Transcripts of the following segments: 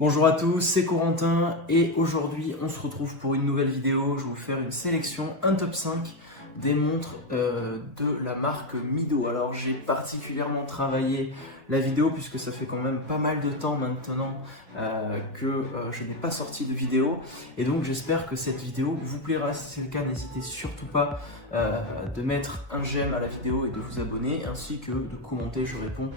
Bonjour à tous, c'est Corentin et aujourd'hui on se retrouve pour une nouvelle vidéo. Je vais vous faire une sélection, un top 5 des montres de la marque Mido. Alors j'ai particulièrement travaillé la vidéo puisque ça fait quand même pas mal de temps maintenant que je n'ai pas sorti de vidéo et donc j'espère que cette vidéo vous plaira. Si c'est le cas, n'hésitez surtout pas de mettre un j'aime à la vidéo et de vous abonner ainsi que de commenter, je réponds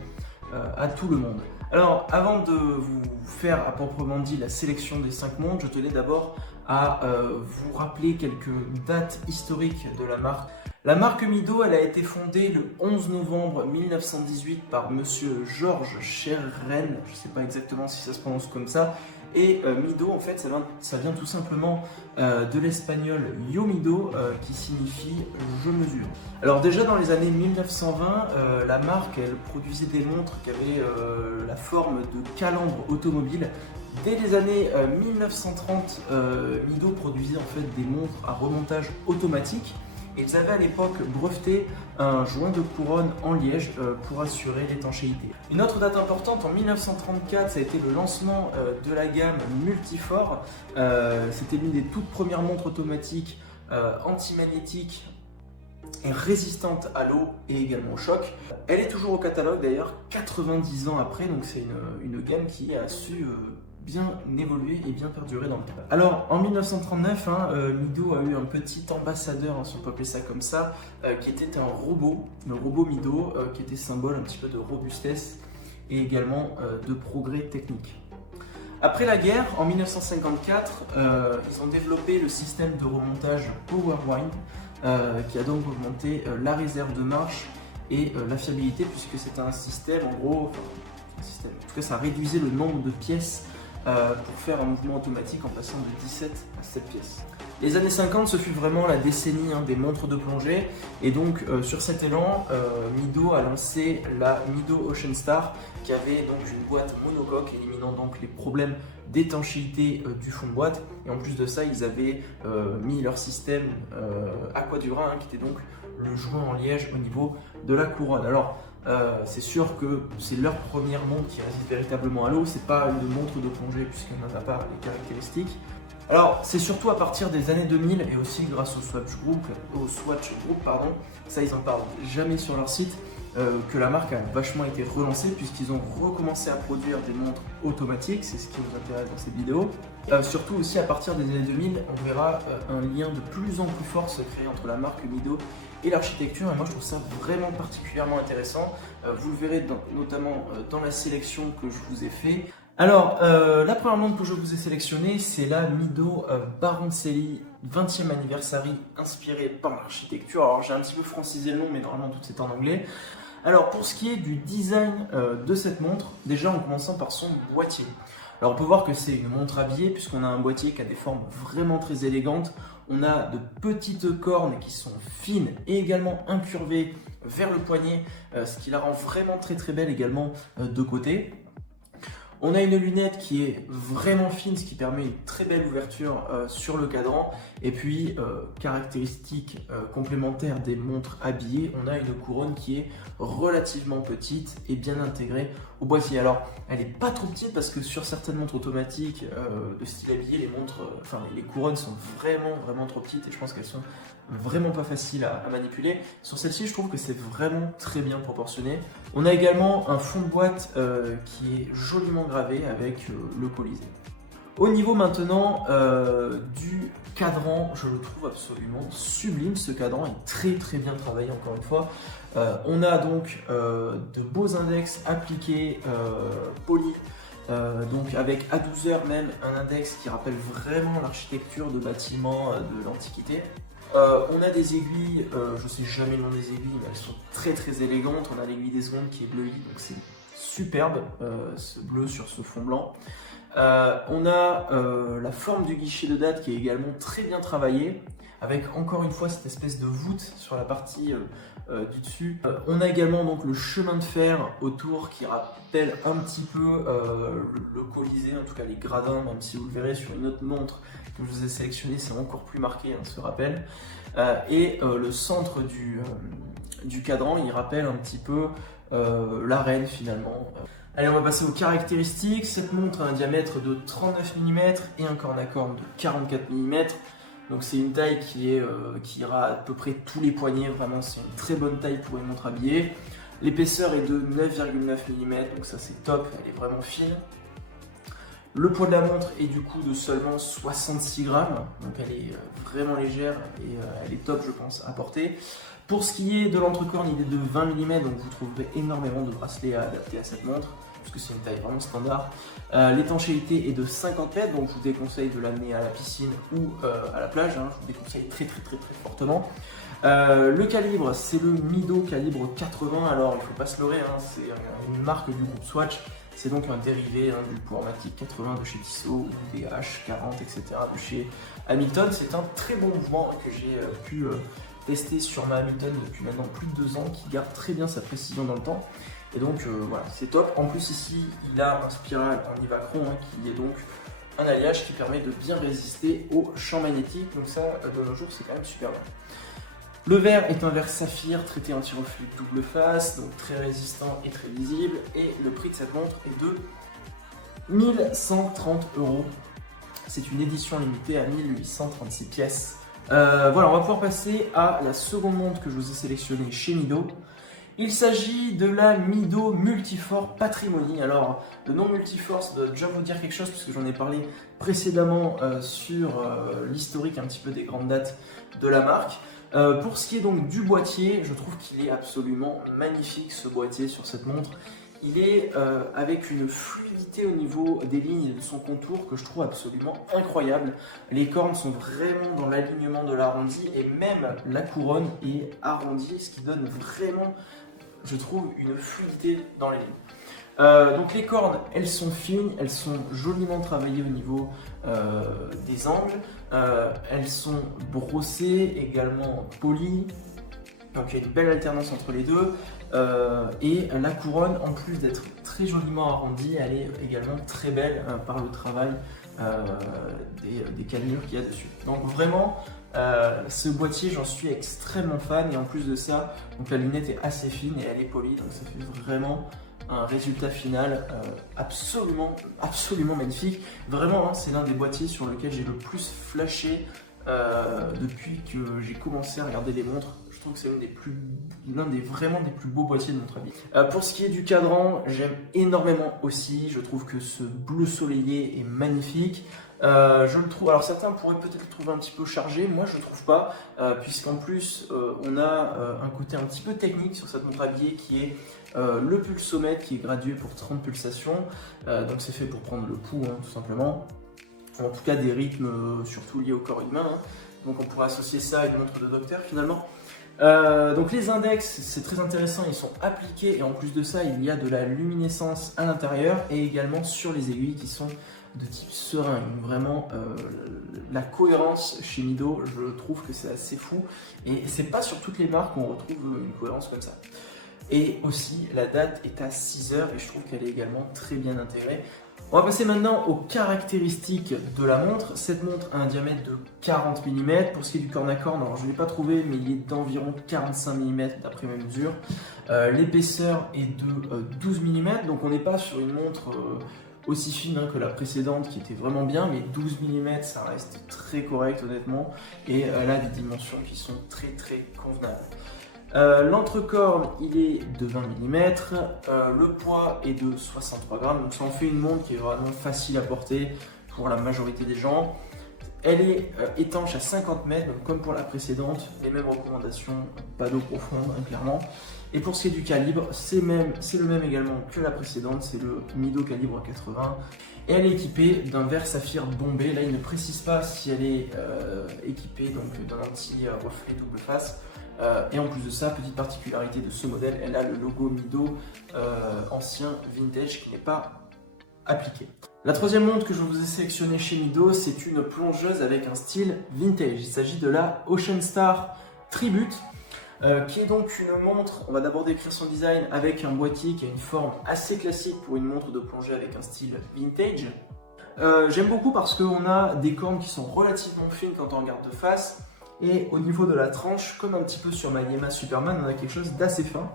à tout le monde. Alors avant de vous faire à proprement dit la sélection des 5 montres, je tenais d'abord à vous rappeler quelques dates historiques de la marque. La marque Mido, elle a été fondée le 11 novembre 1918 par monsieur Georges Cherren, je ne sais pas exactement si ça se prononce comme ça, et Mido en fait ça vient tout simplement de l'espagnol yo mido qui signifie je mesure. Alors déjà dans les années 1920, la marque elle produisait des montres qui avaient la forme de calandre automobile. Dès les années 1930, Mido produisait en fait des montres à remontage automatique. Et ils avaient à l'époque breveté un joint de couronne en liège pour assurer l'étanchéité. Une autre date importante, en 1934, ça a été le lancement de la gamme Multifor. C'était l'une des toutes premières montres automatiques antimagnétiques et résistante à l'eau et également au choc. Elle est toujours au catalogue d'ailleurs, 90 ans après, donc c'est une gamme qui a su bien évoluer et bien perdurer dans le temps. Alors en 1939, Mido a eu un petit ambassadeur, si on peut appeler ça comme ça, qui était un robot, le robot Mido, qui était symbole un petit peu de robustesse et également de progrès technique. Après la guerre, en 1954, ils ont développé le système de remontage PowerWind, qui a donc augmenté la réserve de marche et la fiabilité, puisque c'est un système, en gros, en tout cas ça réduisait le nombre de pièces pour faire un mouvement automatique en passant de 17 à 7 pièces. Les années 50, ce fut vraiment la décennie des montres de plongée, et donc sur cet élan, Mido a lancé la Mido Ocean Star, qui avait donc une boîte monocoque, éliminant donc les problèmes d'étanchéité du fond de boîte. Et en plus de ça, ils avaient mis leur système Aquadura, qui était donc le joint en liège au niveau de la couronne. Alors, c'est sûr que c'est leur première montre qui résiste véritablement à l'eau, c'est pas une montre de plongée puisqu'elle n'en a pas les caractéristiques. Alors c'est surtout à partir des années 2000 et aussi grâce au Swatch Group, ça ils en parlent jamais sur leur site, que la marque a vachement été relancée puisqu'ils ont recommencé à produire des montres automatiques, c'est ce qui nous intéresse dans cette vidéo. Surtout aussi à partir des années 2000, on verra un lien de plus en plus fort se créer entre la marque Mido et l'architecture, et moi je trouve ça vraiment particulièrement intéressant. Vous le verrez notamment dans la sélection que je vous ai fait. Alors, la première montre que je vous ai sélectionnée, c'est la Mido Baroncelli 20e anniversary, inspirée par l'architecture. Alors j'ai un petit peu francisé le nom, mais normalement tout est en anglais. Alors pour ce qui est du design de cette montre, déjà en commençant par son boîtier. Alors on peut voir que c'est une montre habillée puisqu'on a un boîtier qui a des formes vraiment très élégantes. On a de petites cornes qui sont fines et également incurvées vers le poignet, ce qui la rend vraiment très très belle également de côté. On a une lunette qui est vraiment fine, ce qui permet une très belle ouverture sur le cadran. Et puis, caractéristique complémentaire des montres habillées, on a une couronne qui est relativement petite et bien intégrée au boîtier. Alors, elle n'est pas trop petite parce que sur certaines montres automatiques de style habillé, les couronnes sont vraiment trop petites et je pense qu'elles sont vraiment pas faciles à manipuler. Sur celle-ci, je trouve que c'est vraiment très bien proportionné. On a également un fond de boîte qui est joliment gravé avec le Colisée. Au niveau maintenant du cadran, je le trouve absolument sublime. Ce cadran est très bien travaillé encore une fois. On a donc de beaux index appliqués, polis. Donc avec à 12 heures même un index qui rappelle vraiment l'architecture de bâtiments de l'Antiquité. On a des aiguilles, je sais jamais le nom des aiguilles, mais elles sont très élégantes. On a l'aiguille des secondes qui est bleuie, donc c'est superbe, ce bleu sur ce fond blanc. On a la forme du guichet de date qui est également très bien travaillée, avec encore une fois cette espèce de voûte sur la partie du dessus. On a également donc le chemin de fer autour qui rappelle un petit peu le Colisée, en tout cas les gradins, même si vous le verrez sur une autre montre que je vous ai sélectionnée, c'est encore plus marqué ce rappel. Et le centre du cadran, il rappelle un petit peu l'arène finalement. Allez, on va passer aux caractéristiques. Cette montre a un diamètre de 39 mm et un corne à corne de 44 mm. Donc c'est une taille qui ira à peu près tous les poignets, vraiment c'est une très bonne taille pour une montre habillée. L'épaisseur est de 9,9 mm, donc ça c'est top, elle est vraiment fine. Le poids de la montre est du coup de seulement 66 grammes, donc elle est vraiment légère et elle est top je pense à porter. Pour ce qui est de l'entrecorne, il est de 20 mm, donc vous trouverez énormément de bracelets à adapter à cette montre, parce que c'est une taille vraiment standard. L'étanchéité est de 50 mètres, donc je vous déconseille de l'amener à la piscine ou à la plage, hein, je vous déconseille très fortement. Le calibre, c'est le Mido calibre 80, alors il ne faut pas se leurrer, hein, c'est une marque du groupe Swatch, c'est donc un dérivé du Powermatic 80 de chez Tissot ou des H40, etc. de chez Hamilton. C'est un très bon mouvement que j'ai pu tester sur ma Hamilton depuis maintenant plus de 2 ans, qui garde très bien sa précision dans le temps. Et donc voilà, c'est top. En plus ici, il a un spiral en Ivacron, hein, qui est donc un alliage qui permet de bien résister aux champs magnétiques. Donc ça, de nos jours, c'est quand même super bien. Le verre est un verre saphir traité anti-reflux double face, donc très résistant et très visible. Et le prix de cette montre est de 1130 €. C'est une édition limitée à 1836 pièces. Voilà, on va pouvoir passer à la seconde montre que je vous ai sélectionnée chez Mido. Il s'agit de la Mido Multifor Patrimony. Alors, le nom Multifor, ça doit déjà vous dire quelque chose, puisque j'en ai parlé précédemment sur l'historique un petit peu des grandes dates de la marque. Pour ce qui est donc du boîtier, je trouve qu'il est absolument magnifique ce boîtier sur cette montre. Il est avec une fluidité au niveau des lignes et de son contour que je trouve absolument incroyable. Les cornes sont vraiment dans l'alignement de l'arrondi et même la couronne est arrondie, ce qui donne vraiment, je trouve, une fluidité dans les lignes. Donc les cornes, elles sont fines, elles sont joliment travaillées au niveau des angles, elles sont brossées, également polies, donc il y a une belle alternance entre les deux. Et la couronne, en plus d'être très joliment arrondie, elle est également très belle par le travail des cannelures qu'il y a dessus. Donc vraiment, ce boîtier, j'en suis extrêmement fan, et en plus de ça, donc la lunette est assez fine et elle est polie, donc ça fait vraiment un résultat final absolument magnifique. Vraiment, hein, c'est l'un des boîtiers sur lequel j'ai le plus flashé depuis que j'ai commencé à regarder les montres. Je trouve que c'est l'un des plus beaux boîtiers de montre à billes. Pour ce qui est du cadran, j'aime énormément aussi. Je trouve que ce bleu soleillé est magnifique. Je le trouve, alors certains pourraient peut-être le trouver un petit peu chargé, moi je ne trouve pas, puisqu'en plus on a un côté un petit peu technique sur cette montre à billes qui est le pulsomètre qui est gradué pour 30 pulsations, donc c'est fait pour prendre le pouls, hein, tout simplement. En tout cas des rythmes surtout liés au corps humain, hein. Donc on pourrait associer ça à une montre de docteur finalement. Donc les index, c'est très intéressant, ils sont appliqués et en plus de ça il y a de la luminescence à l'intérieur et également sur les aiguilles qui sont de type seringue. Vraiment la cohérence chez Mido, je trouve que c'est assez fou et c'est pas sur toutes les marques qu'on retrouve une cohérence comme ça. Et aussi la date est à 6 h et je trouve qu'elle est également très bien intégrée. On va passer maintenant aux caractéristiques de la montre. Cette montre a un diamètre de 40 mm. Pour ce qui est du corne à corne, alors je ne l'ai pas trouvé, mais il est d'environ 45 mm d'après mes mesures. L'épaisseur est de 12 mm, donc on n'est pas sur une montre aussi fine que la précédente qui était vraiment bien, mais 12 mm ça reste très correct honnêtement, et elle a des dimensions qui sont très convenables. L'entrecorne il est de 20 mm, le poids est de 63 grammes, donc ça en fait une montre qui est vraiment facile à porter pour la majorité des gens. Elle est étanche à 50 mètres, donc comme pour la précédente, les mêmes recommandations, pas d'eau profonde, hein, clairement. Et pour ce qui est du calibre, c'est le même également que la précédente, c'est le Mido calibre 80. Et elle est équipée d'un verre saphir bombé. Là, il ne précise pas si elle est équipée d'un anti-reflet double face. Et en plus de ça, petite particularité de ce modèle, elle a le logo Mido ancien vintage qui n'est pas appliqué. La troisième montre que je vous ai sélectionnée chez Mido, c'est une plongeuse avec un style vintage. Il s'agit de la Ocean Star Tribute, qui est donc une montre, on va d'abord décrire son design, avec un boîtier qui a une forme assez classique pour une montre de plongée avec un style vintage. J'aime beaucoup parce qu'on a des cornes qui sont relativement fines quand on regarde de face, et au niveau de la tranche, comme un petit peu sur ma Yema Superman, on a quelque chose d'assez fin.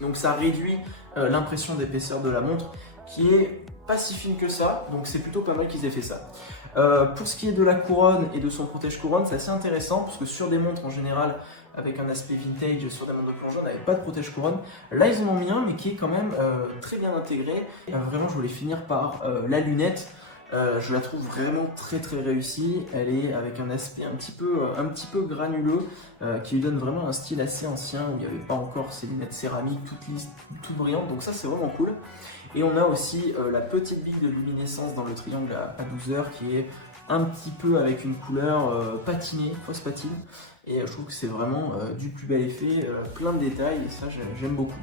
Donc ça réduit l'impression d'épaisseur de la montre qui est pas si fine que ça, donc c'est plutôt pas mal qu'ils aient fait ça. Pour ce qui est de la couronne et de son protège-couronne, c'est assez intéressant parce que sur des montres en général avec un aspect vintage, sur des montres de plongeur, n'avait pas de protège-couronne. Là ils en ont mis un mais qui est quand même très bien intégré. Vraiment je voulais finir par la lunette. Je la trouve vraiment très réussie. Elle est avec un aspect un petit peu granuleux qui lui donne vraiment un style assez ancien où il n'y avait pas encore ces lunettes céramiques toutes lisses, toutes brillantes. Donc ça c'est vraiment cool. Et on a aussi la petite bille de luminescence dans le triangle à 12 heures qui est un petit peu avec une couleur patinée, fausse patine. Et je trouve que c'est vraiment du plus bel effet, plein de détails et ça j'aime beaucoup.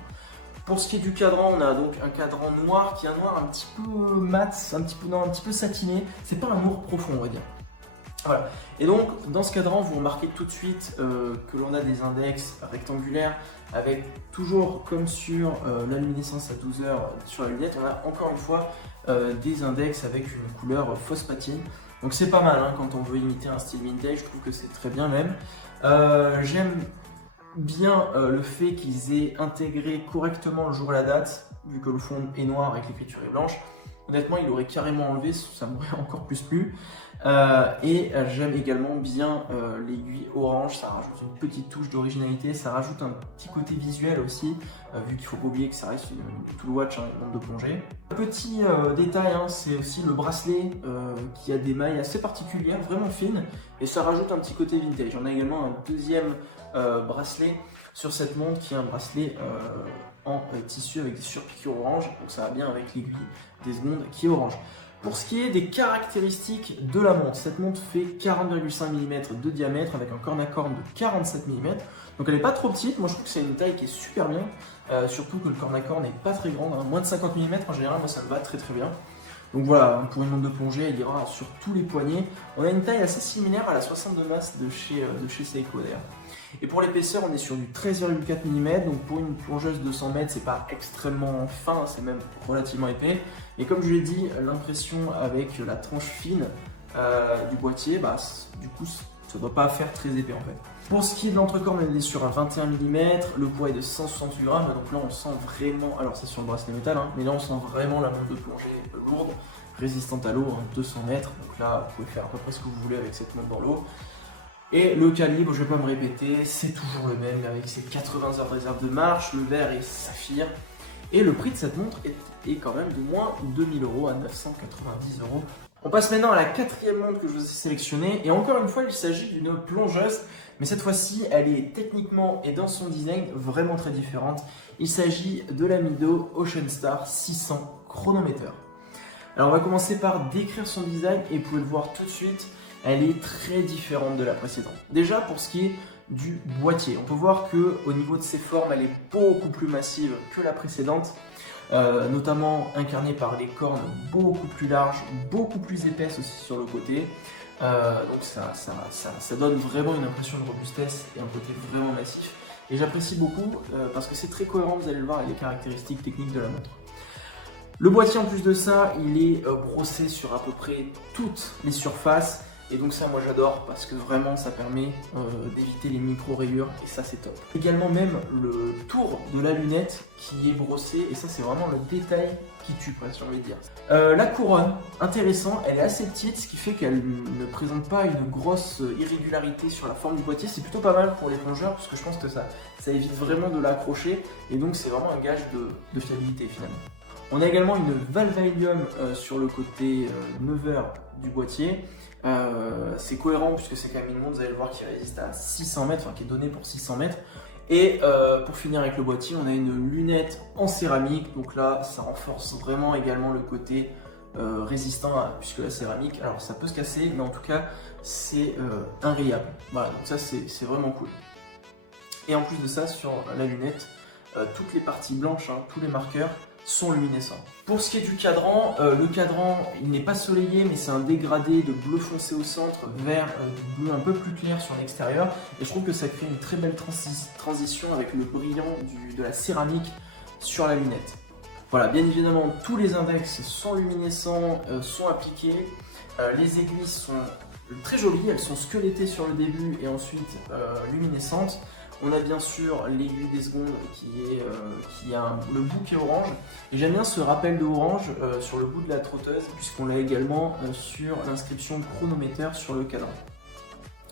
Pour ce qui est du cadran, on a donc un cadran noir qui est un noir un petit peu mat, un petit peu satiné. C'est pas un noir profond, on va dire. Voilà. Et donc, dans ce cadran, vous remarquez tout de suite que l'on a des index rectangulaires avec toujours, comme sur la luminescence à 12 heures sur la lunette, on a encore une fois des index avec une couleur fausse patine. Donc c'est pas mal hein, quand on veut imiter un style vintage, je trouve que c'est très bien même. J'aime bien le fait qu'ils aient intégré correctement le jour et la date, vu que le fond est noir et que l'écriture est blanche. Honnêtement, il aurait carrément enlevé, ça m'aurait encore plus plu. J'aime également bien l'aiguille orange, ça rajoute une petite touche d'originalité, ça rajoute un petit côté visuel aussi, vu qu'il ne faut pas oublier que ça reste une Tool Watch, une montre de plongée. Petit détail, hein, c'est aussi le bracelet qui a des mailles assez particulières, vraiment fines, et ça rajoute un petit côté vintage. On a également un deuxième bracelet sur cette montre qui est un bracelet en tissu avec des surpiqûres orange, donc ça va bien avec l'aiguille des secondes qui est orange. Pour ce qui est des caractéristiques de la montre, cette montre fait 40,5 mm de diamètre avec un corne-à-corne de 47 mm. Donc elle n'est pas trop petite, moi je trouve que c'est une taille qui est super bien, surtout que le corne-à-corne n'est pas très grand, hein. Moins de 50 mm en général, moi ça me va très bien. Donc voilà, pour une montre de plongée, elle ira sur tous les poignets. On a une taille assez similaire à la 62 masse de chez Seiko d'ailleurs. Et pour l'épaisseur, on est sur du 13,4 mm, donc pour une plongeuse de 100 mètres, c'est pas extrêmement fin, c'est même relativement épais. Et comme je l'ai dit, l'impression avec la tranche fine du boîtier, du coup, ça ne doit pas faire très épais en fait. Pour ce qui est de l'entrecorne, on est sur un 21 mm, le poids est de 168 grammes, donc là on sent vraiment, alors c'est sur le bracelet métal, hein, mais là on sent vraiment la montre de plongée lourde, résistante à l'eau, 200 mètres, donc là vous pouvez faire à peu près ce que vous voulez avec cette montre dans l'eau. Et le calibre, je ne vais pas me répéter, c'est toujours le même avec ses 80 heures de réserve de marche, le verre est saphir. Et le prix de cette montre est quand même de moins de 2000 € à 990 €. On passe maintenant à la quatrième montre que je vous ai sélectionnée. Et encore une fois, il s'agit d'une plongeuse. Mais cette fois-ci, elle est techniquement et dans son design vraiment très différente. Il s'agit de la Mido Ocean Star 600 chronomètre. Alors on va commencer par décrire son design et vous pouvez le voir tout de suite. Elle est très différente de la précédente. Déjà pour ce qui est du boîtier, on peut voir que au niveau de ses formes, elle est beaucoup plus massive que la précédente, notamment incarnée par les cornes beaucoup plus larges, beaucoup plus épaisses aussi sur le côté. Donc ça donne vraiment une impression de robustesse et un côté vraiment massif. Et j'apprécie beaucoup parce que c'est très cohérent, vous allez le voir, avec les caractéristiques techniques de la montre. Le boîtier en plus de ça, il est brossé sur à peu près toutes les surfaces. Et donc ça moi j'adore parce que vraiment ça permet d'éviter les micro rayures et ça c'est top. Également même le tour de la lunette qui est brossé et ça c'est vraiment le détail qui tue presque j'ai envie de dire. La couronne, intéressant, elle est assez petite ce qui fait qu'elle ne présente pas une grosse irrégularité sur la forme du boîtier. C'est plutôt pas mal pour les plongeurs parce que je pense que ça évite vraiment de l'accrocher et donc c'est vraiment un gage de fiabilité finalement. On a également une valve à hélium sur le côté 9 heures du boîtier. C'est cohérent puisque c'est quand même une montre, vous allez le voir, qui résiste à 600 mètres, enfin qui est donnée pour 600 mètres. Et pour finir avec le boîtier, on a une lunette en céramique, donc là ça renforce vraiment également le côté résistant puisque la céramique, alors ça peut se casser, mais en tout cas c'est inrayable. Voilà, donc ça c'est vraiment cool. Et en plus de ça, sur la lunette, toutes les parties blanches, hein, tous les marqueurs, sont luminescents. Pour ce qui est du cadran, le cadran il n'est pas soleillé mais c'est un dégradé de bleu foncé au centre vers du bleu un peu plus clair sur l'extérieur et je trouve que ça crée une très belle transition avec le brillant de la céramique sur la lunette. Voilà, bien évidemment tous les index sont luminescents, sont appliqués, les aiguilles sont très jolies, elles sont squelettées sur le début et ensuite luminescentes. On a bien sûr l'aiguille des secondes qui a le bout qui est orange. Et j'aime bien ce rappel de orange sur le bout de la trotteuse, puisqu'on l'a également sur l'inscription chronomètre sur le cadran.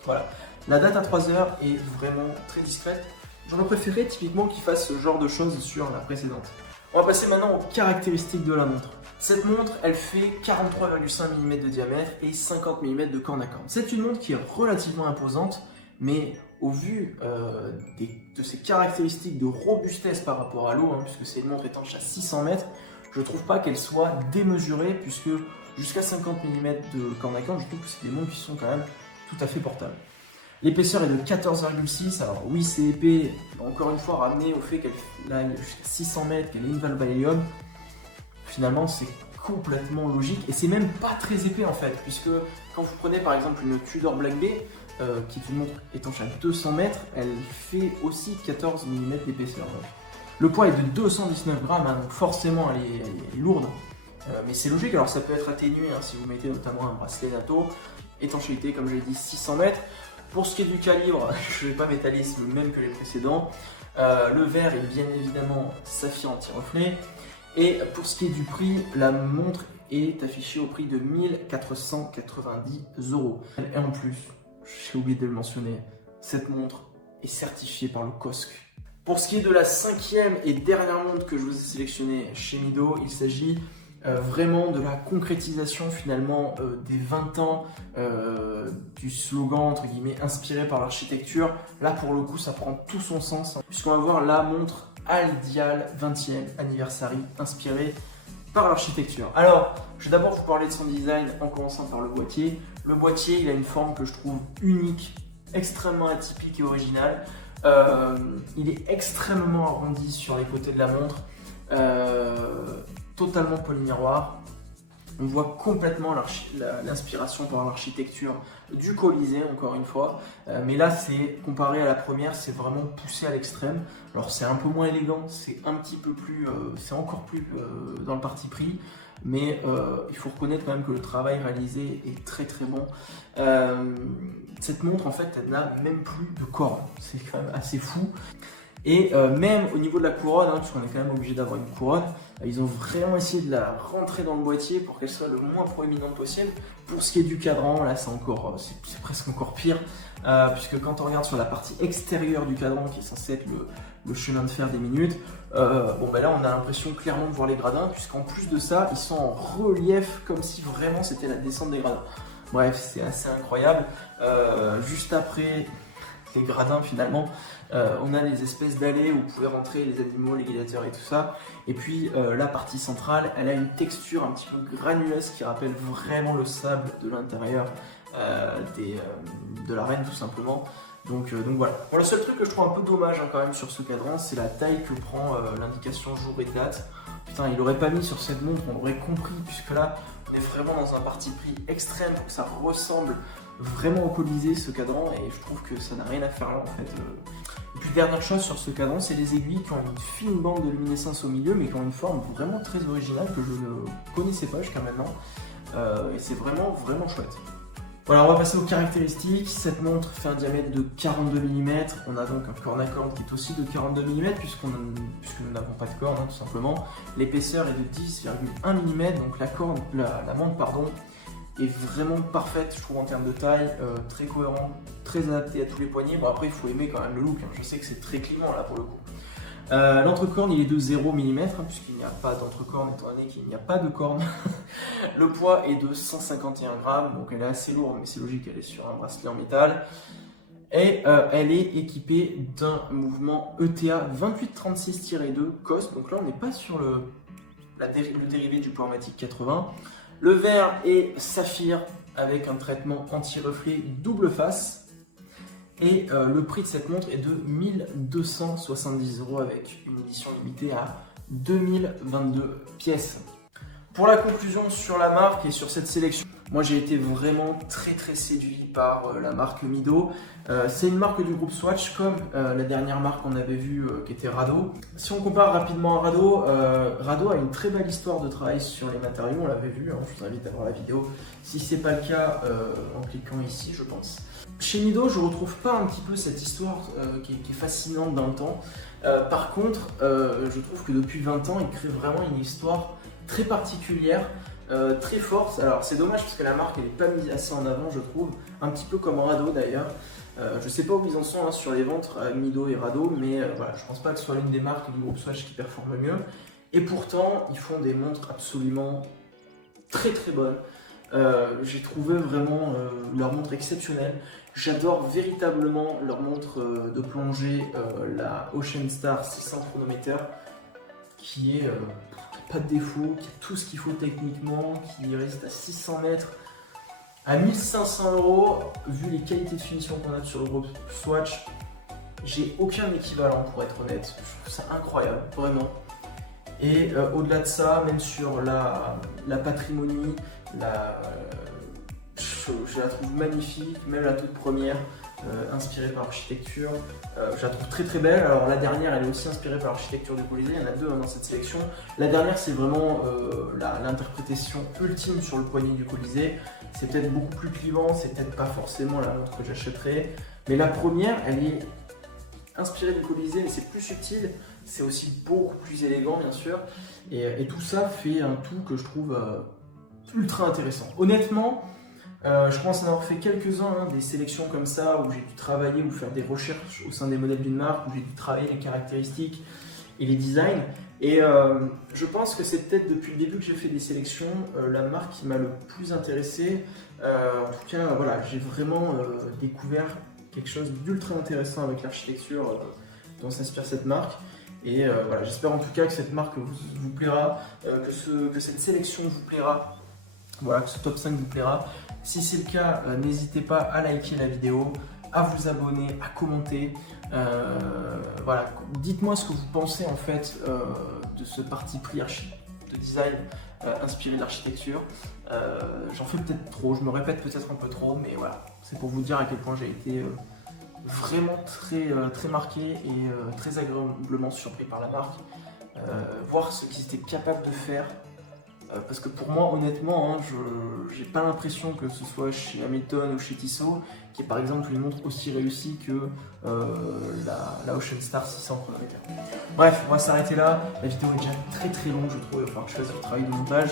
Voilà. La date à 3 heures est vraiment très discrète. J'aurais préféré typiquement qu'il fasse ce genre de choses sur la précédente. On va passer maintenant aux caractéristiques de la montre. Cette montre, elle fait 43,5 mm de diamètre et 50 mm de corne à corne. C'est une montre qui est relativement imposante, mais au vu de ses caractéristiques de robustesse par rapport à l'eau, puisque c'est une montre étanche à 600 mètres, je ne trouve pas qu'elle soit démesurée, puisque jusqu'à 50 mm de corne à corne, je trouve que c'est des montres qui sont quand même tout à fait portables. L'épaisseur est de 14,6, alors oui c'est épais, encore une fois ramené au fait qu'elle aille jusqu'à 600 mètres, qu'elle ait une valve Valium, finalement c'est complètement logique et c'est même pas très épais en fait, puisque quand vous prenez par exemple une Tudor Black Bay, qui est une montre étanche à 200 mètres, elle fait aussi 14 mm d'épaisseur. Le poids est de 219 grammes, donc forcément elle est lourde, mais c'est logique, alors ça peut être atténué si vous mettez notamment un bracelet NATO, étanchéité comme je l'ai dit 600 mètres. Pour ce qui est du calibre, je ne vais pas métallisme le même que les précédents. Le verre est bien évidemment saphir anti-reflet. Et pour ce qui est du prix, la montre est affichée au prix de 1490 €. Et en plus, j'ai oublié de le mentionner, cette montre est certifiée par le COSC. Pour ce qui est de la 5e et dernière montre que je vous ai sélectionnée chez Mido, il s'agit vraiment de la concrétisation finalement des 20 ans du slogan entre guillemets inspiré par l'architecture. Là pour le coup ça prend tout son sens, puisqu'on va voir la montre Aldial 20e anniversary inspirée par l'architecture. Alors je vais d'abord vous parler de son design en commençant par le boîtier. Le boîtier il a une forme que je trouve unique, extrêmement atypique et originale. Il est extrêmement arrondi sur les côtés de la montre. Totalement polymiroir. On voit complètement l'inspiration par l'architecture du Colisée, encore une fois. Mais là, c'est comparé à la première, c'est vraiment poussé à l'extrême. Alors, c'est un peu moins élégant, c'est un petit peu plus, c'est encore plus dans le parti pris. Mais il faut reconnaître quand même que le travail réalisé est très très bon. Cette montre, en fait, elle n'a même plus de corne. C'est quand même assez fou. Et même au niveau de la couronne, parce qu'on est quand même obligé d'avoir une couronne, ils ont vraiment essayé de la rentrer dans le boîtier pour qu'elle soit le moins proéminente possible. Pour ce qui est du cadran, là c'est presque encore pire, puisque quand on regarde sur la partie extérieure du cadran, qui est censé être le chemin de fer des minutes, là on a l'impression clairement de voir les gradins, puisqu'en plus de ça, ils sont en relief comme si vraiment c'était la descente des gradins. Bref, c'est assez incroyable. Juste après les gradins finalement, on a les espèces d'allées où vous pouvez rentrer les animaux, les gladiateurs et tout ça. Et puis la partie centrale, elle a une texture un petit peu granuleuse qui rappelle vraiment le sable de l'intérieur de l'arène tout simplement. Donc voilà. Bon, le seul truc que je trouve un peu dommage quand même sur ce cadran, c'est la taille que prend l'indication jour et date. Putain, il aurait pas mis sur cette montre, on aurait compris, puisque là on est vraiment dans un parti pris extrême pour que ça ressemble vraiment au Colisée ce cadran, et je trouve que ça n'a rien à faire là en fait. Et puis dernière chose sur ce cadran, c'est les aiguilles qui ont une fine bande de luminescence au milieu, mais qui ont une forme vraiment très originale que je ne connaissais pas jusqu'à maintenant, et c'est vraiment vraiment chouette. Voilà, on va passer aux caractéristiques. Cette montre fait un diamètre de 42 mm. On a donc un corne à corne qui est aussi de 42 mm puisque nous n'avons pas de corne tout simplement. L'épaisseur est de 10,1 mm, donc la montre est vraiment parfaite, je trouve, en termes de taille, très cohérent, très adapté à tous les poignets. Bon, après il faut aimer quand même le look, je sais que c'est très clivant là pour le coup. L'entrecorne il est de 0 mm puisqu'il n'y a pas d'entrecorne étant donné qu'il n'y a pas de corne. Le poids est de 151 grammes, donc elle est assez lourde, mais c'est logique, elle est sur un bracelet en métal. Et elle est équipée d'un mouvement ETA 2836-2 COS, donc là on n'est pas sur le dérivé du Powermatic 80. Le verre est saphir avec un traitement anti-reflet double face. Et le prix de cette montre est de 1270 € avec une édition limitée à 2022 pièces. Pour la conclusion sur la marque et sur cette sélection, moi j'ai été vraiment très séduit par la marque Mido. C'est une marque du groupe Swatch comme la dernière marque qu'on avait vue qui était Rado. Si on compare rapidement à Rado, Rado a une très belle histoire de travail sur les matériaux, on l'avait vu, hein, je vous invite à voir la vidéo si ce n'est pas le cas en cliquant ici je pense. Chez Mido je ne retrouve pas un petit peu cette histoire qui est fascinante dans le temps. Par contre je trouve que depuis 20 ans il crée vraiment une histoire très particulière, très forte. Alors c'est dommage parce que la marque elle n'est pas mise assez en avant je trouve, un petit peu comme Rado d'ailleurs. Je sais pas où ils en sont hein, sur les ventes Mido et Rado, mais voilà, je pense pas que ce soit l'une des marques du groupe Swatch qui performe le mieux. Et pourtant ils font des montres absolument très bonnes. J'ai trouvé vraiment leur montre exceptionnelle. J'adore véritablement leur montre de plongée, la Ocean Star 600 chronomètre, qui est pas de défaut, qui a tout ce qu'il faut techniquement, qui résiste à 600 mètres, à 1500 €, vu les qualités de finition qu'on a sur le groupe Swatch, j'ai aucun équivalent pour être honnête. Je trouve ça incroyable, vraiment. Et au-delà de ça, même sur la patrimonie, je la trouve magnifique, même la toute première, inspirée par l'architecture. Je la trouve très belle. Alors la dernière, elle est aussi inspirée par l'architecture du Colisée. Il y en a deux dans cette sélection. La dernière, c'est vraiment l'interprétation ultime sur le poignet du Colisée. C'est peut-être beaucoup plus clivant, c'est peut-être pas forcément la montre que j'achèterais. Mais la première, elle est inspirée du Colisée, mais c'est plus subtil. C'est aussi beaucoup plus élégant, bien sûr. Et tout ça fait un tout que je trouve ultra intéressant. Honnêtement, je commence à en avoir fait quelques-uns, hein, des sélections comme ça, où j'ai dû travailler ou faire des recherches au sein des modèles d'une marque, où j'ai dû travailler les caractéristiques et les designs. Et je pense que c'est peut-être depuis le début que j'ai fait des sélections, la marque qui m'a le plus intéressé. En tout cas, voilà, j'ai vraiment découvert quelque chose d'ultra intéressant avec l'architecture dont s'inspire cette marque. Et voilà, j'espère en tout cas que cette marque vous plaira, que cette sélection vous plaira, voilà, que ce top 5 vous plaira. Si c'est le cas, n'hésitez pas à liker la vidéo, à vous abonner, à commenter. Voilà, dites-moi ce que vous pensez en fait de ce parti pris de design inspiré de l'architecture. J'en fais peut-être trop, je me répète peut-être un peu trop, mais voilà, c'est pour vous dire à quel point j'ai été vraiment très marqué et très agréablement surpris par la marque. Voir ce qu'ils étaient capables de faire. Parce que pour moi, honnêtement, hein, je n'ai pas l'impression que ce soit chez Hamilton ou chez Tissot, qui est par exemple une montre aussi réussie que la Ocean Star 600 chronomètre. Bref, on va s'arrêter là. La vidéo est déjà très longue, je trouve. Il va falloir que je fasse le travail de montage.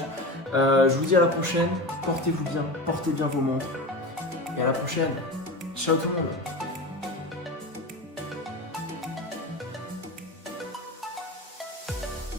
Je vous dis à la prochaine. Portez-vous bien, portez bien vos montres. Et à la prochaine. Ciao tout le monde.